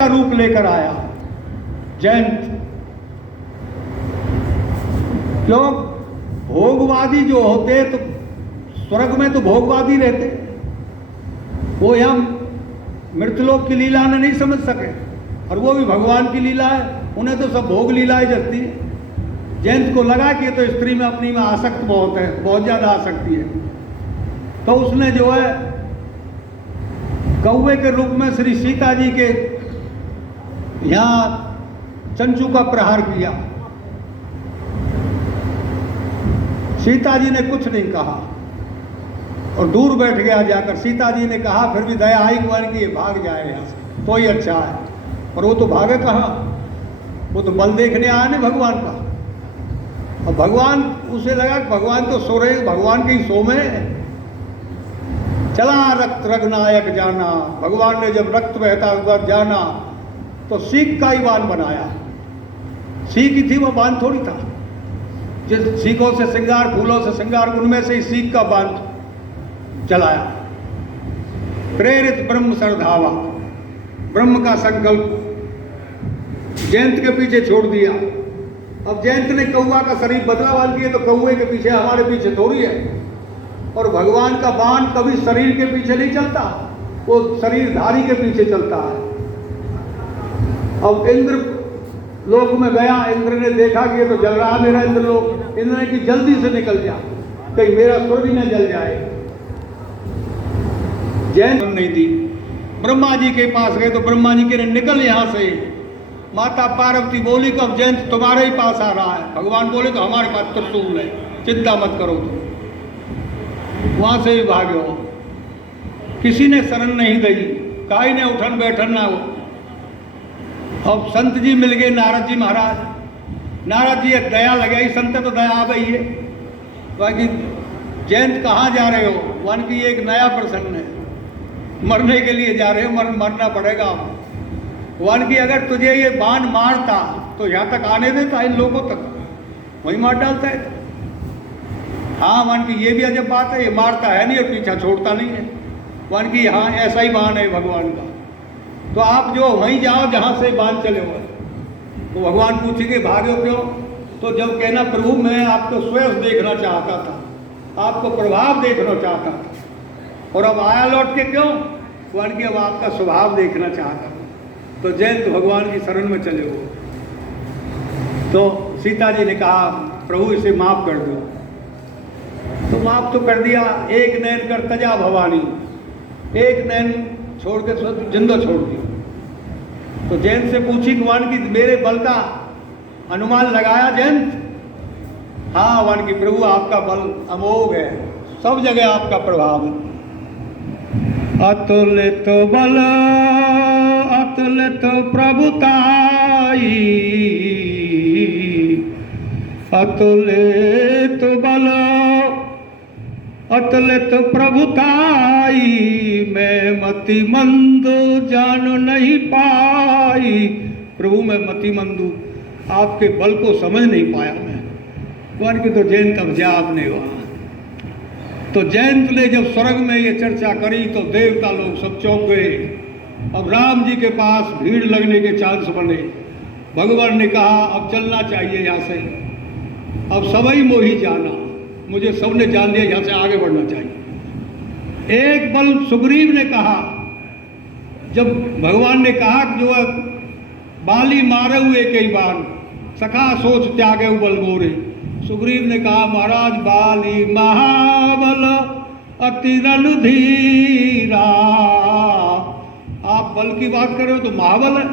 रूप लेकर आया जयंत। क्यों? भोगवादी जो होते तो स्वर्ग में तो भोगवादी रहते, वो यहाँ मृतलोक की लीला ने नहीं समझ सके, और वो भी भगवान की लीला है, उन्हें तो सब भोग लीलाएं जचती है। जयंत को लगा कि तो स्त्री में अपनी में आसक्त बहुत है, बहुत ज्यादा आसक्ति है, तो उसने जो है कौवे के रूप में श्री सीता जी के यहाँ चंचू का प्रहार किया। सीता जी ने कुछ नहीं कहा और दूर बैठ गया जाकर। सीता जी ने कहा फिर भी दया आई भगवान की, भाग जाए यहाँ से तो ही अच्छा है, और वो तो भागे कहाँ, वो तो बल देखने आया ना भगवान का। और भगवान, उसे लगा कि भगवान तो सो रहे, भगवान के ही सो में चला रक्त रगनायक जाना। भगवान ने जब रक्त बहता हुआ जाना तो सीख का ही बाण बनाया। सीख ही थी वो, बाण थोड़ी था। जिस सीखों से श्रृंगार, फूलों से श्रृंगार, उनमें से ही सीख का बाण चलाया। प्रेरित ब्रह्म श्रद्धावा, ब्रह्म का संकल्प जयंत के पीछे छोड़ दिया। अब जयंत ने कौवा का शरीर बदला वाल किया, तो कौवे के पीछे हमारे पीछे थोड़ी है। और भगवान का बाण कभी शरीर के पीछे नहीं चलता, वो शरीरधारी के पीछे चलता है। अब इंद्र लोक में गया, इंद्र ने देखा कि ये तो जल रहा मेरा इंद्र लोक। इंद्र ने कि जल्दी से निकल जा, कहीं मेरा स्वर भी न जल जाए। जयंत नहीं दी, ब्रह्मा जी के पास गए तो ब्रह्मा जी के निकल यहां से। माता पार्वती बोली कि अब जयंत तुम्हारे ही पास आ रहा है। भगवान बोले तो हमारे पास त्रिशूल है, चिंता मत करो। तो वहां से भी भागे हो, किसी ने शरण नहीं दी, काई ने उठन बैठन ना हो। अब संत जी मिल गए, नारद जी महाराज। नारद जी एक दया लगाई, संत तो दया आ गई है। बाकी जयंत कहाँ जा रहे हो? वन की एक नया प्रसन्न है, मरने के लिए जा रहे हो, मरना पड़ेगा। वन की अगर तुझे ये बाण मारता तो यहाँ तक आने देता, इन लोगों तक वही मार डालता है। हाँ, वन की ये भी अजब बात है, ये मारता है नहीं और पीछा छोड़ता नहीं है। वन की हाँ ऐसा ही बाण है भगवान का। तो आप जो वहीं जाओ जहाँ से बाण चले हुए। तो भगवान पूछेंगे भागे क्यों? तो जब कहना प्रभु मैं आपको स्वयं देखना चाहता था, आपको प्रभाव देखना चाहता था, और अब आया लौट के क्यों? भगवान की अब आपका स्वभाव देखना चाहता था। तो जयंत भगवान की शरण में चले हुए। तो सीता जी ने कहा प्रभु इसे माफ कर दो। तो माफ तो कर दिया। एक नैन कर तजा भवानी, एक नैन छोड़ के जिंदा छोड़ दी। तो जयंत से पूछी भगवान की मेरे बल का अनुमान लगाया जयंत? हाँ भगवान की प्रभु आपका बल अमोघ है, सब जगह आपका प्रभाव है। अतुलित बल अतुलित प्रभुताई, अतुलित बल अतुलित प्रभुताई, मैं मति मंदु जान नहीं पाई। प्रभु मैं मति मंदु, आपके बल को समझ नहीं पाया मैं। भगवान की तो जयंत अब जाप नहीं हुआ। तो जयंत ने जब स्वर्ग में ये चर्चा करी तो देवता लोग सब चौंक गए। अब राम जी के पास भीड़ लगने के चांस बने। भगवान ने कहा अब चलना चाहिए यहाँ से, अब सबई मोही जाना, मुझे सबने जान लिया, यहाँ से आगे बढ़ना चाहिए। एक बल सुग्रीव ने कहा, जब भगवान ने कहा कि जो है बाली मारे हुए कई बार सखा सोच त्यागे बल मोरे। सुग्रीव ने कहा महाराज बाली महाबल अति रणधीरा, आप बल की बात कर रहे हो तो महाबल है।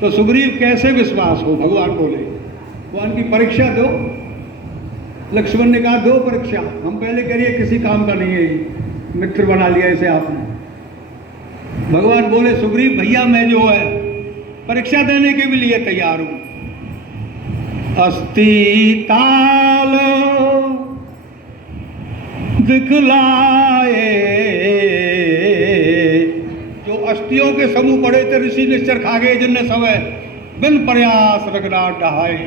तो सुग्रीव कैसे विश्वास हो? भगवान बोले भगवान की परीक्षा दो। लक्ष्मण ने कहा दो परीक्षा, हम पहले कह रहे किसी काम का नहीं है, मित्र बना लिया इसे आपने। भगवान बोले सुग्रीव भैया मैं जो है परीक्षा देने के भी लिए तैयार हूं। अस्ति ताल दिखलाए, जो अस्थियों के समूह पड़े थे ऋषि निश्चर खा गए, जिनने समय बिन प्रयास रगड़ा डहाए।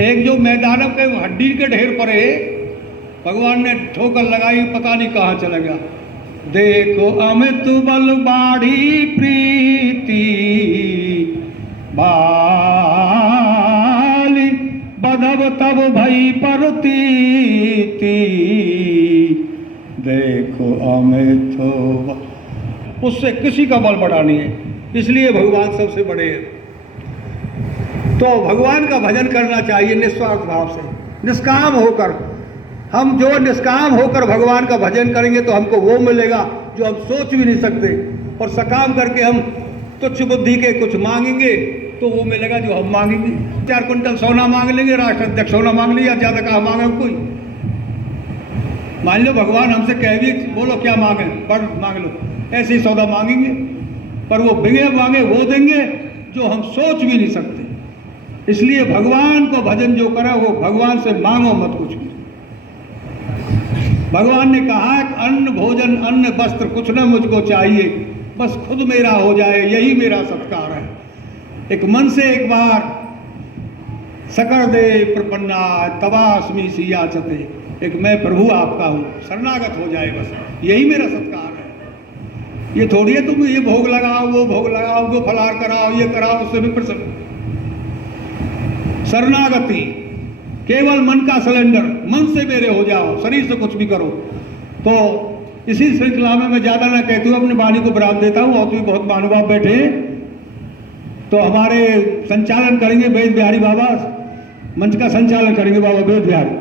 एक जो मैदानों के हड्डी के ढेर पड़े, भगवान ने ठोकर लगाई, पता नहीं कहाँ चला गया। देखो अमित बल बाढ़ी प्रीति बाली बधव तब भई परतीति देखो अमित उससे किसी का बल बढ़ा नहीं है, इसलिए भगवान सबसे बड़े हैं। तो भगवान का भजन करना चाहिए निस्वार्थ भाव से, निष्काम होकर। हम जो निष्काम होकर भगवान का भजन करेंगे तो हमको वो मिलेगा जो हम सोच भी नहीं सकते, और सकाम करके हम तुच्छ बुद्धि के कुछ मांगेंगे तो वो मिलेगा जो हम मांगेंगे। 4 क्विंटल सोना मांग लेंगे, राष्ट्राध्यक्ष सोना मांग लिया, ज़्यादा कहा मांगे कोई। मान लो भगवान हमसे कह भी बोलो क्या मांगे, बड़ मांग लो, ऐसे ही सौदा मांगेंगे, पर वो बिगे मांगे वो देंगे जो हम सोच भी नहीं सकते। इसलिए भगवान को भजन जो करा वो भगवान से मांगो मत कुछ भी। भगवान ने कहा कि अन्न भोजन अन्न वस्त्र कुछ न मुझको चाहिए, बस खुद मेरा हो जाए यही मेरा सत्कार है। एक मन से एक बार सकल दे प्रपन्ना तवास्मि सियाचते, एक मैं प्रभु आपका हूँ, शरणागत हो जाए बस यही मेरा सत्कार है। ये थोड़ी है तुम ये भोग लगाओ वो भोग लगाओ वो फलार कराओ ये कराओ, उससे भी प्रसन्न। शरणागति केवल मन का सिलेंडर, मन से मेरे हो जाओ, शरीर से कुछ भी करो। तो इसी श्रृंखला में मैं ज़्यादा ना कहती हूँ, अपनी वाणी को विराम देता हूँ। और तो बहुत महानुभाव बैठे, तो हमारे संचालन करेंगे वेद बिहारी बाबा, मंच का संचालन करेंगे बाबा वेद बिहारी।